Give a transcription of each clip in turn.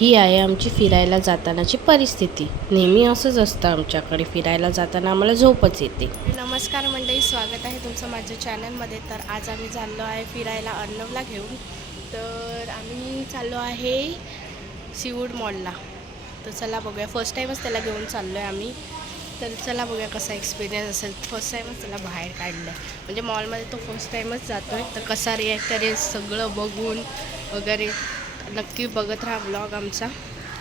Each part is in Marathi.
ही आहे आमची फिरायला जातानाची परिस्थिती. नेहमी असंच असतं आमच्याकडे, फिरायला जाताना आम्हाला झोपच येते. नमस्कार मंडळी, स्वागत आहे तुमचं माझ्या चॅनलमध्ये. तर आज आम्ही चाललो आहे फिरायला अर्णवला घेऊन. तर आम्ही चाललो आहे सीवूड मॉलला. तर चला बघूया, फर्स्ट टाईमच त्याला घेऊन चाललो आहे आम्ही. तर चला बघूया कसा एक्सपिरियन्स असेल. फर्स्ट टाईमच त्याला बाहेर काढलं आहे, म्हणजे मॉलमध्ये तो फर्स्ट टाईमच जातो आहे. तर कसा रिॲक्ट करेल सगळं बघून वगैरे, नक्की बघत राहा ब्लॉग आमचा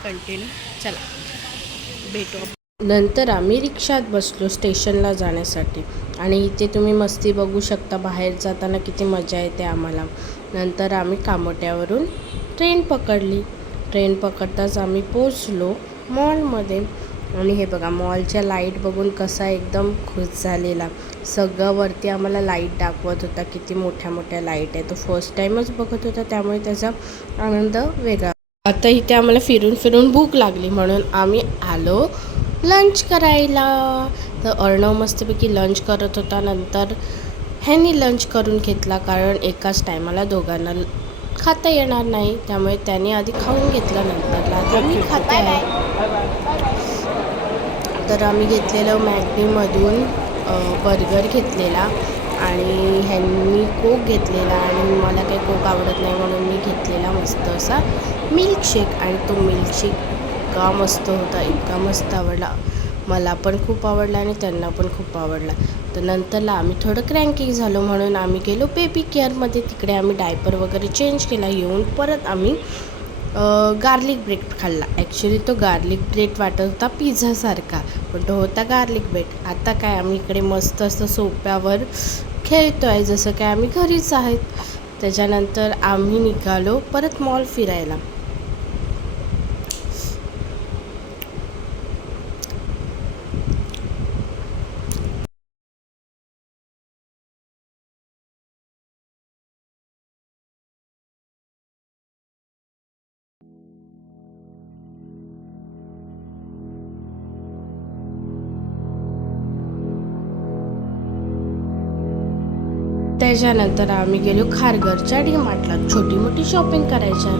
कंटिन्यू. चला भेटू. नंतर आम्ही रिक्षात बसलो स्टेशनला जाण्यासाठी आणि इथे तुम्ही मस्ती बघू शकता, बाहेर जाताना किती मजा येते आम्हाला. नंतर आम्ही कामोट्यावरून ट्रेन पकडली. ट्रेन पकडताच आम्ही पोचलो मॉलमध्ये. आणि हे बघा, मॉलच्या लाईट बघून कसा एकदम खुश झालेला. सगळं वरती आम्हाला लाईट दाखवत होता, किती मोठ्या मोठ्या लाईट आहे. तो फर्स्ट टाईमच बघत होता, त्यामुळे त्याचा आनंद वेगळा. आता इथे आम्हाला फिरून फिरून भूक लागली, म्हणून आम्ही आलो लंच करायला. तर अर्णव मस्तपैकी लंच करत होता. नंतर ह्यांनी लंच करून घेतला, कारण एकाच टायमाला दोघांना खाता येणार नाही, त्यामुळे त्याने आधी खाऊन घेतलं. नंतरला आता मी खाते आहे. तर आम्ही घेतलेलं मॅगनीमधून बर्गर घेतलेला आणि ह्यांनी कोक घेतलेला, आणि मला काही कोक आवडत नाही म्हणून मी घेतलेला मस्त असा मिल्कशेक. आणि तो मिल्कशेक इतका मस्त होता, इतका मस्त आवडला. मला पण खूप आवडला आणि त्यांना पण खूप आवडला. तर नंतरला आम्ही थोडं क्रँकी झालो, म्हणून आम्ही गेलो बेबी केअरमध्ये. तिकडे आम्ही डायपर वगैरे चेंज केला. येऊन परत आम्ही गार्लिक ब्रेड खाल्ला. ॲक्च्युली तो गार्लिक ब्रेड वाटत होता पिझ्झासारखा, पण तो होता गार्लिक ब्रेड. आता काय आम्ही इकडे मस्त असं सोप्यावर खेळतो आहे, जसं काय आम्ही घरीच आहेत. त्याच्यानंतर आम्ही निघालो परत मॉल फिरायला. त्याच्यानंतर आम्ही गेलो खारघरच्या डीमार्टला छोटी मोठी शॉपिंग करायच्या.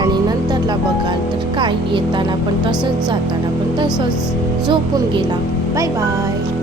आणि नंतरला बघाल तर काय, येताना पण तसंच, जाताना पण तसंच, झोपून गेला. Bye bye.